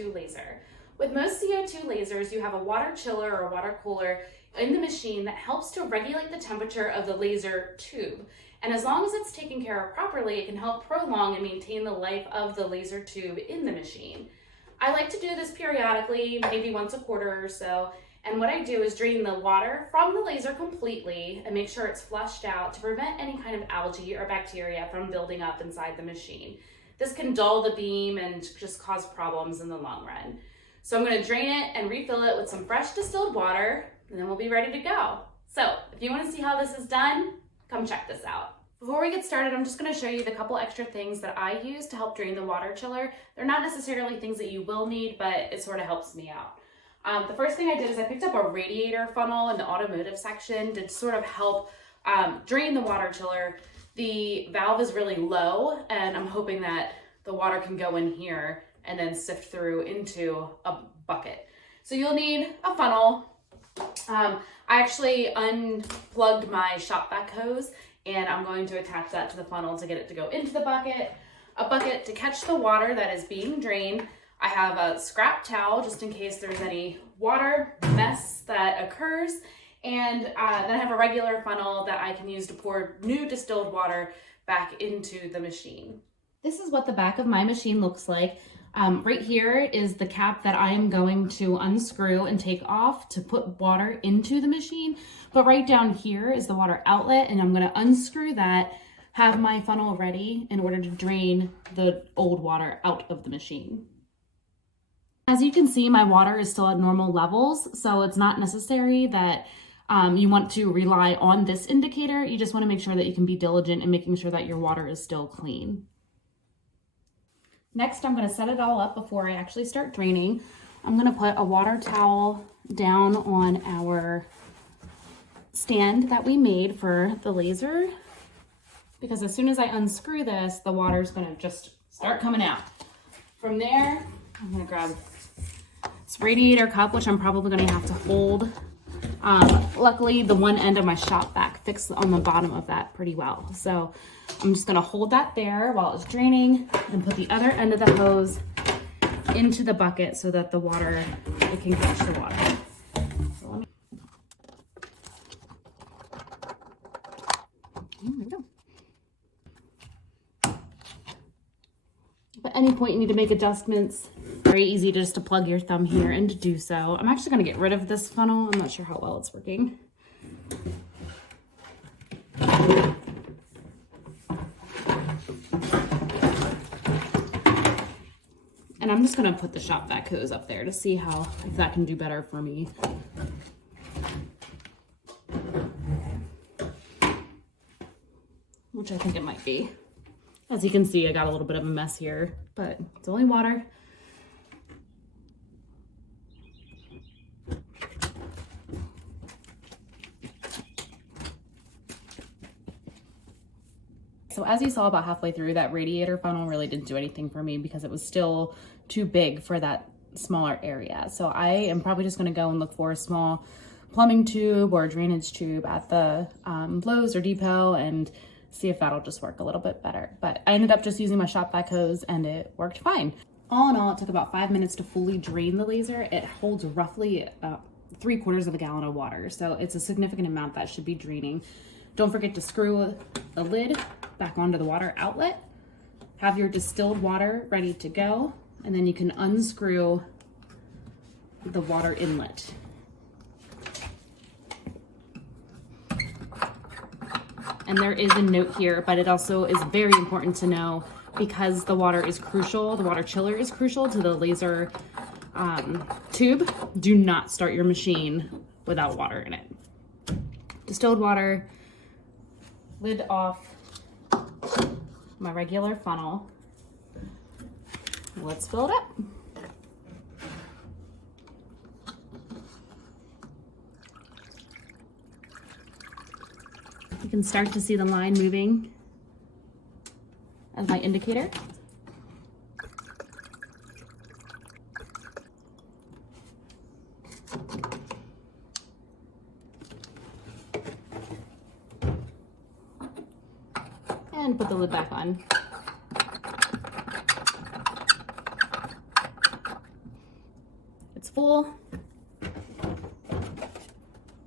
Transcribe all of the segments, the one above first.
CO2 laser. With most CO2 lasers, you have a water chiller or water cooler in the machine that helps to regulate the temperature of the laser tube. And as long as it's taken care of properly, it can help prolong and maintain the life of the laser tube in the machine. I like to do this periodically, maybe once a quarter or so. And what I do is drain the water from the laser completely and make sure it's flushed out to prevent any kind of algae or bacteria from building up inside the machine. This can dull the beam and just cause problems in the long run. So I'm going to drain it and refill it with some fresh distilled water, and then we'll be ready to go. So if you want to see how this is done, come check this out. Before we get started, I'm just going to show you the couple extra things that I use to help drain the water chiller. They're not necessarily things that you will need, but it sort of helps me out. The first thing I did is I picked up a radiator funnel in the automotive section to sort of help drain the water chiller. The valve is really low, and I'm hoping that the water can go in here and then sift through into a bucket. So you'll need a funnel. I actually unplugged my shop vac hose, and I'm going to attach that to the funnel to get it to go into the bucket. A bucket to catch the water that is being drained. I have a scrap towel just in case there's any water mess that occurs. And then I have a regular funnel that I can use to pour new distilled water back into the machine. This is what the back of my machine looks like. Right here is the cap that I am going to unscrew and take off to put water into the machine. But right down here is the water outlet, and I'm going to unscrew that, have my funnel ready in order to drain the old water out of the machine. As you can see, my water is still at normal levels, so it's not necessary that you want to rely on this indicator. You just want to make sure that you can be diligent in making sure that your water is still clean. Next, I'm going to set it all up before I actually start draining. I'm going to put a water towel down on our stand that we made for the laser, because as soon as I unscrew this, the water is going to just start coming out. From there, I'm going to grab this radiator cup, which I'm probably going to have to hold. Luckily, the one end of my shop vac fits on the bottom of that pretty well. So I'm just going to hold that there while it's draining and put the other end of the hose into the bucket so that the water, it can catch the water. So let me... There we go. If at any point you need to make adjustments, very easy just to plug your thumb here and to do so. I'm actually going to get rid of this funnel. I'm not sure how well it's working. And I'm just going to put the shop vac hose up there to see if that can do better for me. Which I think it might be. As you can see, I got a little bit of a mess here, but it's only water. So as you saw about halfway through, that radiator funnel really didn't do anything for me because it was still too big for that smaller area. So I am probably just going to go and look for a small plumbing tube or drainage tube at the Lowe's or Depot and see if that'll just work a little bit better. But I ended up just using my shop vac hose and it worked fine. All in all, it took about 5 minutes to fully drain the laser. It holds roughly 3/4 of a gallon of water. So it's a significant amount that should be draining. Don't forget to screw the lid back onto the water outlet. Have your distilled water ready to go, and then you can unscrew the water inlet. And there is a note here, but it also is very important to know because the water is crucial, the water chiller is crucial to the laser tube. Do not start your machine without water in it. Distilled water, lid off, my regular funnel. Let's fill it up. You can start to see the line moving as my indicator. And put the lid back on. full.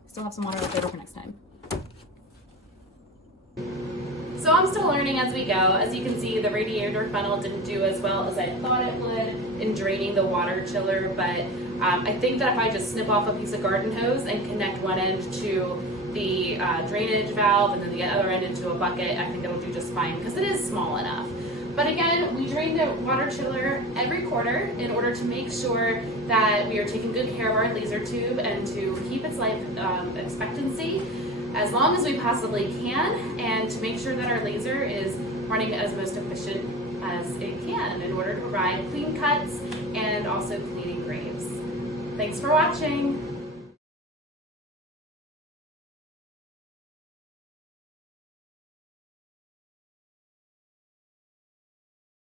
Still have some water left over for next time. So I'm still learning as we go. As you can see, the radiator funnel didn't do as well as I thought it would in draining the water chiller, but I think that if I just snip off a piece of garden hose and connect one end to the drainage valve and then the other end into a bucket, I think it'll do just fine because it is small enough. But again, we drain the water chiller every quarter in order to make sure that we are taking good care of our laser tube and to keep its life expectancy as long as we possibly can, and to make sure that our laser is running as most efficient as it can in order to provide clean cuts and also clean engraves. Thanks for watching.